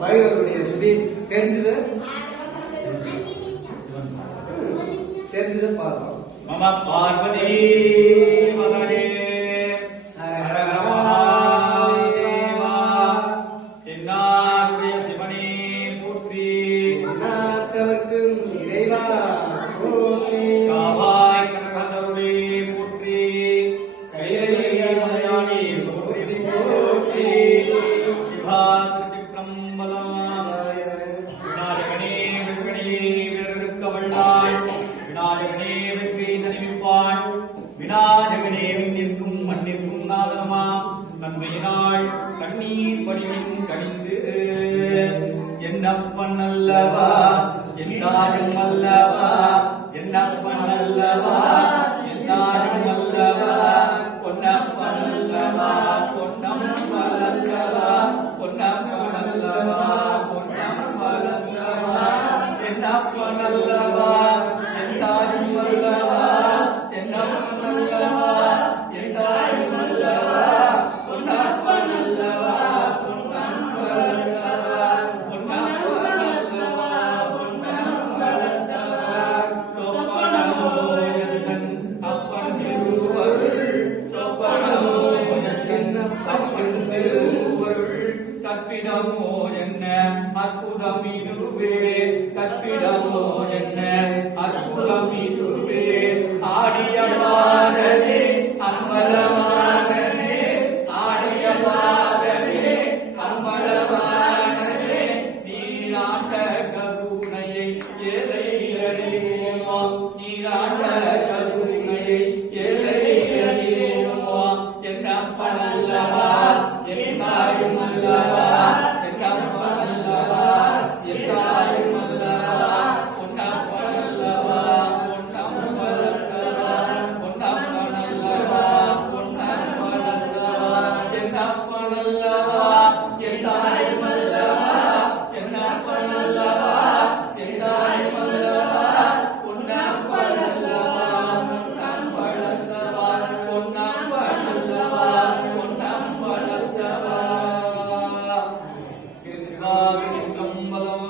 பைரவருடைய சுதி தெரிஞ்சது? தெரிஞ்சது பார்க்கலாம். மம பார்வதி. கண்ணீர் படியும் கணிந்து என்னப்பன் அல்லவா? என்னாலும் அல்லவா? என்னப்பன் அல்லவா? என்னாலும் அல்லவா? பொன்னப்பன் அல்லவா? பொன்னப்பன் அல்லவா? பொன்னப்பன் அல்லவா? பொன்னப்பன் அல்லவா? என்னப்பன் அல்லவா? கற்பிடமோ என்ன? அற்புதம் இதுவே கற்பிடமோ என்ன? அற்புதம் இதுவே ஆடிய பாடலே அம்பலமாகனே ஆடிய பாடலே அம்பலமாகனே நீராட்ட கருணையை ஏழை அறியுமா நீராட்ட கருணையை ஏழை அறியுமா என்ன பல்லவா Allah. म्बल